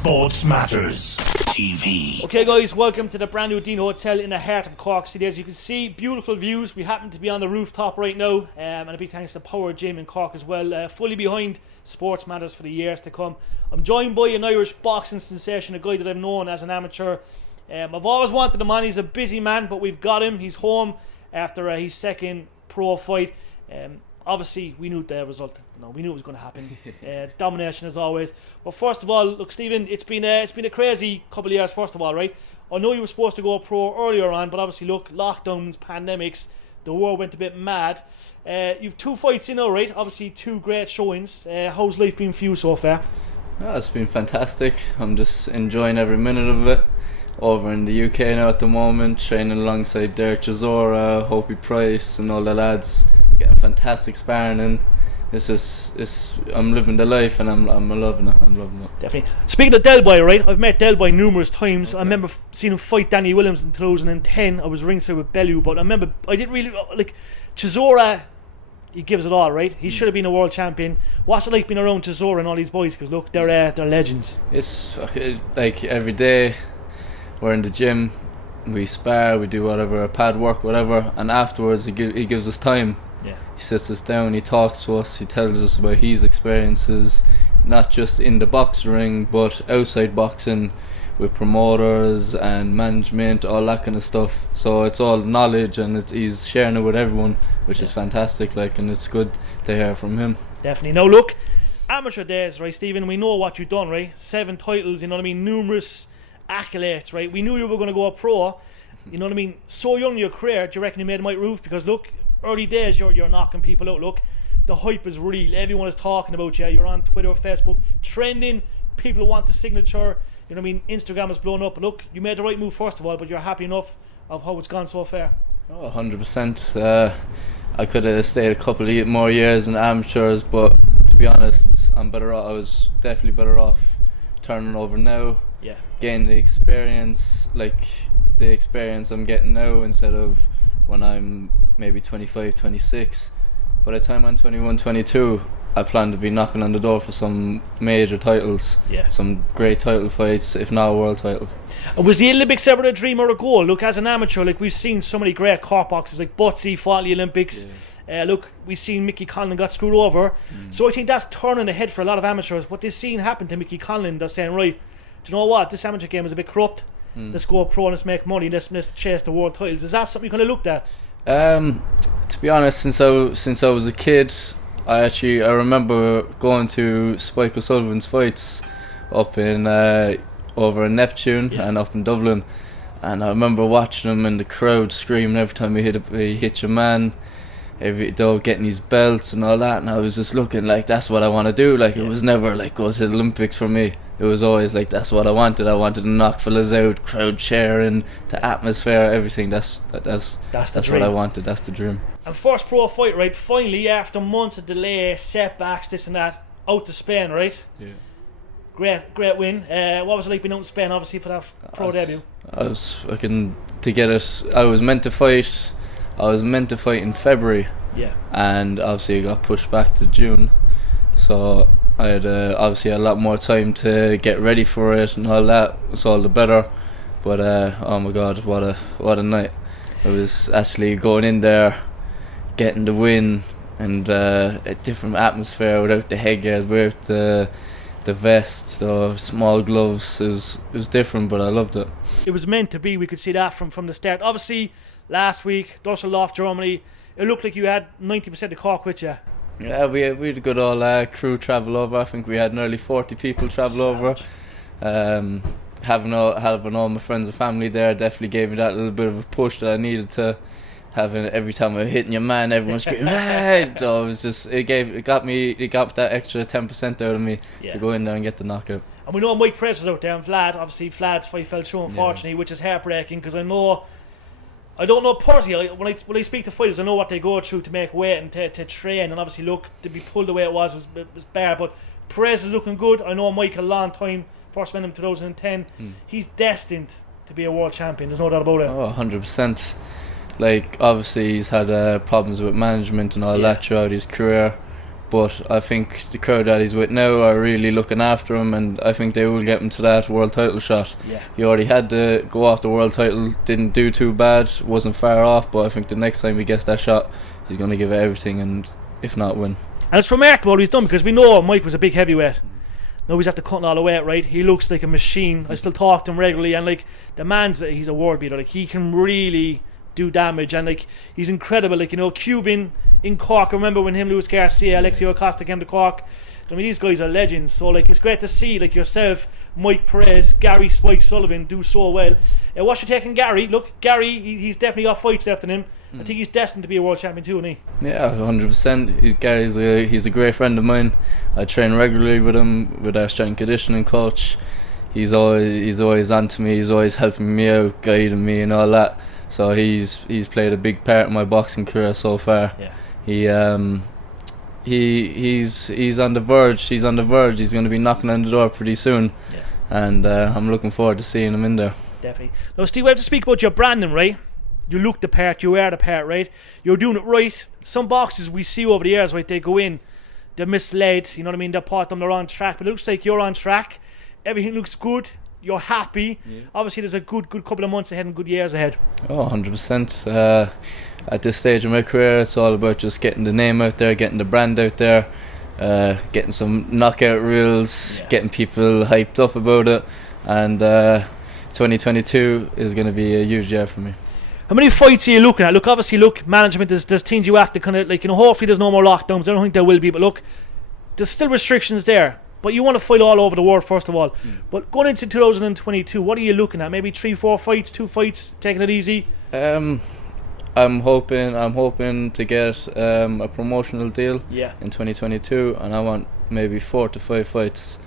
SportsMatters TV. Okay guys, welcome to the brand new Dean Hotel in the heart of Cork City. As you can see, beautiful views. We happen to be on the rooftop right now, and a big thanks to Power Gym in Cork as well, fully behind SportsMatters for the years to come. I'm joined by an Irish boxing sensation, a guy that I've known as an amateur. I've always wanted him on. He's a busy man, but we've got him. He's home after his second pro fight. Obviously, we knew the result. We knew it was going to happen. Domination as always. But first of all, look, Stephen, it's been a crazy couple of years. First of all, right? I know you were supposed to go pro earlier on, but obviously, look, lockdowns, pandemics, the world went a bit mad. You've two fights in now, right? Obviously, two great showings. How's life been for you so far? Oh, it's been fantastic. I'm just enjoying every minute of it. Over in the UK now at the moment, training alongside Derek Chisora, Hopi Price, and all the lads. Getting fantastic sparring, and I'm living the life, and I'm loving it. Definitely. Speaking of Del Boy, right? I've met Del Boy numerous times. Okay. I remember seeing him fight Danny Williams in 2010. I was ringside with Bellew, but I remember I didn't really like Chisora. He gives it all, right? He should have been a world champion. What's it like being around Chisora and all these boys? Because look, they're legends. It's like every day we're in the gym, we spar, we do whatever, pad work, whatever, and afterwards he gives us time. Yeah. He sits us down, he talks to us, he tells us about his experiences, not just in the boxing ring, but outside boxing, with promoters and management, all that kind of stuff. So it's all knowledge, and he's sharing it with everyone, which is fantastic. And it's good to hear from him. Definitely. Now look, amateur days, right, Stephen? We know what you've done, right? 7 titles, you know what I mean? Numerous accolades, right? We knew you were going to go pro, you know what I mean? So young in your career, do you reckon you made the right move? Because look, early days, you're knocking people out. Look, the hype is real. Everyone is talking about you. You're on Twitter, Facebook, trending. People want the signature. You know what I mean? Instagram is blown up. But look, you made the right move first of all, but you're happy enough of how it's gone so far. Oh, 100%. I could have stayed a couple of more years in amateurs, but to be honest, I'm better off. I was definitely better off turning over now. Yeah. Gain the experience, the experience I'm getting now, instead of when I'm maybe 25, 26. By the time I'm 21, 22, I plan to be knocking on the door for some major titles. Yeah. Some great title fights, if not a world title. And was the Olympics ever a dream or a goal? Look, as an amateur, we've seen so many great Cork boxers, like Butsy fought in the Olympics. Yeah. Look, we've seen Mickey Conlon got screwed over. So I think that's turning ahead for a lot of amateurs. What they've seen happen to Mickey Conlon, they're saying, right, do you know what? This amateur game is a bit corrupt. Let's go pro and let's make money. Let's chase the world titles. Is that something you kind of looked at? To be honest, since I was a kid, I remember going to Spike O'Sullivan's fights up in over in Neptune and up in Dublin, and I remember watching him in the crowd screaming every time he hit your man, every dog getting his belts and all that, and I was just looking like that's what I want to do. It was never go to the Olympics for me. It was always that's what I wanted. I wanted to knock fellas out, crowd cheering, the atmosphere, everything. That's what I wanted. That's the dream. And first pro fight, right? Finally, after months of delay, setbacks, this and that, out to Spain, right? Yeah. Great win. What was it like being out in Spain, obviously, for that pro debut? I was to get it. I was meant to fight in February. Yeah. And obviously, it got pushed back to June. So I had obviously a lot more time to get ready for it and all that. It's all the better. But oh my God, what a night! It was actually going in there, getting the win, and a different atmosphere without the headgear, without the vest, so small gloves. It was different, but I loved it. It was meant to be. We could see that from the start. Obviously, last week, Dusseldorf, Germany, it looked like you had 90% of Cork with you. Yeah, we had a good old crew travel over. I think we had nearly 40 people travel over. Having all my friends and family there definitely gave me that little bit of a push that I needed to have. Every time I was hitting your man, everyone screaming, "Hey!" So it got that extra 10% out of me to go in there and get the knockout. And we know Mike Press was out there, and Vlad's fight fell through, unfortunately, which is heartbreaking, because I don't know personally. When I speak to fighters, I know what they go through to make weight and to train, and obviously, look, to be pulled the way it was bad. But Perez is looking good. I know Mike a long time. First met him in 2010. He's destined to be a world champion. There's no doubt about it. Oh, 100%. Obviously, he's had problems with management and all that throughout his career. But I think the crowd that he's with now are really looking after him, and I think they will get him to that world title shot. Yeah. He already had to go off the world title, didn't do too bad, wasn't far off, but I think the next time he gets that shot, he's going to give it everything, and if not, win. And it's remarkable what he's done, because we know Mike was a big heavyweight. Now he's after cutting all the weight, right? He looks like a machine. I still talk to him regularly, and like he's a world beater. Like, he can really do damage, and like, he's incredible. Like, Cuban in Cork. I remember when Luis Garcia, Alexio Acosta came to Cork. I mean, these guys are legends. So like, it's great to see like yourself, Mike Perez, Gary Spike Sullivan do so well. What's your take on Gary? Look, Gary, he's definitely got fights left in him. I think he's destined to be a world champion too, isn't he? Yeah, 100%. Gary's he's a great friend of mine. I train regularly with him, with our strength and conditioning coach. He's always on to me. He's always helping me out, guiding me, and all that. So he's played a big part in my boxing career so far. Yeah. He's on the verge. He's on the verge. He's going to be knocking on the door pretty soon. Yeah. And I'm looking forward to seeing him in there. Definitely. Now, Steve, we have to speak about your branding, right? You look the part, you are the part, right? You're doing it right. Some boxes we see over the years, right, they go in, they're misled, you know what I mean? They're part of them, they're on track. But it looks like you're on track. Everything looks good. You're happy. Yeah. Obviously, there's a good couple of months ahead and good years ahead. Oh, 100%. At this stage of my career, it's all about just getting the name out there, getting the brand out there, getting some knockout reels, getting people hyped up about it. And 2022 is going to be a huge year for me. How many fights are you looking at? Look, obviously, management, there's things you have to kind of, like, hopefully there's no more lockdowns. I don't think there will be, but look, there's still restrictions there. But you want to fight all over the world, first of all. But going into 2022, what are you looking at? Maybe 3-4 fights, 2 fights, taking it easy? I'm hoping to get a promotional deal in 2022, and I want maybe 4 to 5 fights.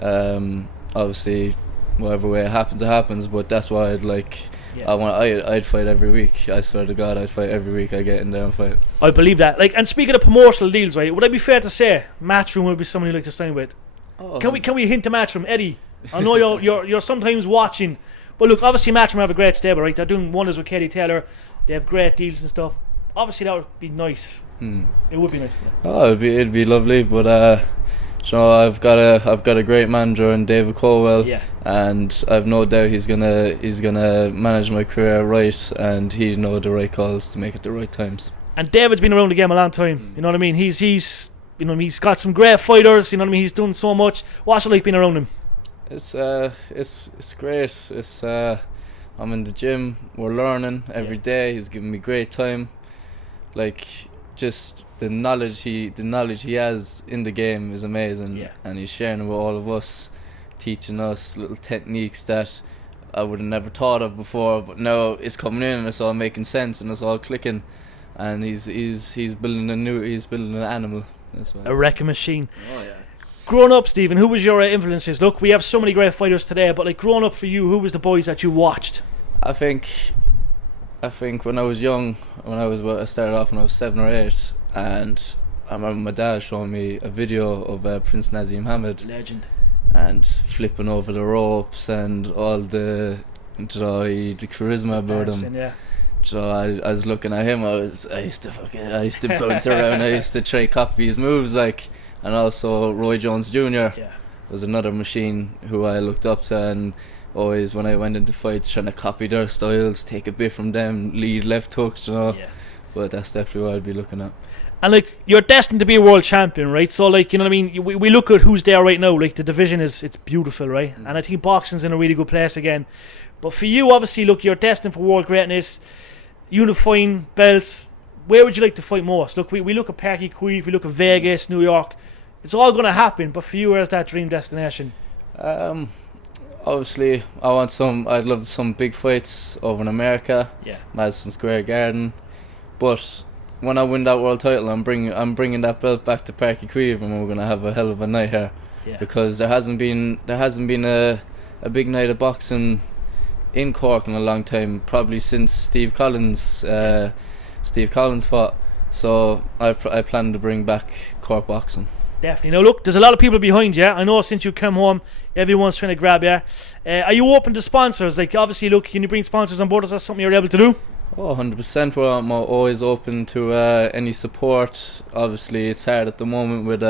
Obviously, whatever way it happens, but that's why I'd like. Yeah. I'd fight every week. I swear to God, I'd fight every week. I get in there and fight. I believe that. Like, and speaking of promotional deals, right? Would I be fair to say Matchroom would be someone you'd like to sign with? Oh. Can we hint to Matchroom, Eddie? I know you're sometimes watching, but look, obviously Matchroom have a great stable, right? They're doing wonders with Katie Taylor. They have great deals and stuff. Obviously, that would be nice. It would be nice. Yeah. Oh, it'd be lovely, but I've got a great manager in David Coldwell, and I've no doubt he's gonna manage my career right, and he know the right calls to make it the right times. And David's been around the game a long time. You know what I mean? He's got some great fighters. You know what I mean? He's done so much. What's it like being around him? It's great. I'm in the gym. We're learning every day. He's giving me great time. Like, just the knowledge he has in the game is amazing, and he's sharing it with all of us, teaching us little techniques that I would have never thought of before, but now it's coming in and it's all making sense and it's all clicking, and he's building an animal. A wrecking machine. Oh yeah. Growing up, Stephen, who was your influences? Look, we have so many great fighters today, but like, growing up for you, who was the boys that you watched? I think when I was young, I started off when I was 7 or 8, and I remember my dad showing me a video of Prince Nazim Hamid, legend, and flipping over the ropes and all the charisma about him. Yeah. So I was looking at him. I used to bounce around. I used to try copy his moves, like, and also Roy Jones Jr. Was another machine who I looked up to, and always when I went into fights trying to copy their styles, take a bit from them, lead left hook, but that's definitely what I'd be looking at. And like, you're destined to be a world champion, right? So like, you know what I mean, we look at who's there right now. Like, the division it's beautiful, right? And I think boxing's in a really good place again. But for you, obviously, look, you're destined for world greatness, unifying belts. Where would you like to fight most? Look, we look at Parky Queeve, we look at Vegas, New York. It's all going to happen, but for you, where's that dream destination? Obviously, I'd love some big fights over in America, Madison Square Garden. But when I win that world title, I'm bringing that belt back to Parky Queeve, and we're gonna have a hell of a night here, because there hasn't been a big night of boxing in Cork in a long time, probably since Steve Collins fought. So I plan to bring back Cork boxing. Definitely. Now look, there's a lot of people behind you. I know since you come home, everyone's trying to grab you. Are you open to sponsors? Like, obviously, look, can you bring sponsors on board? Is that something you're able to do? Oh, 100%. I'm always open to any support. Obviously, it's hard at the moment with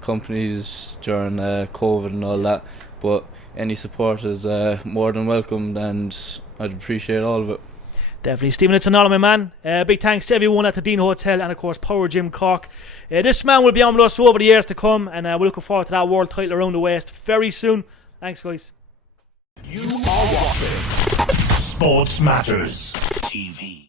companies during COVID and all that, but any support is more than welcomed, and I'd appreciate all of it. Definitely. Stephen, it's an honour, my man. Big thanks to everyone at the Dean Hotel and, of course, Power Gym Cork. This man will be on with us over the years to come, and we're looking forward to that world title around the waist very soon. Thanks, guys. You are watching Sports Matters TV.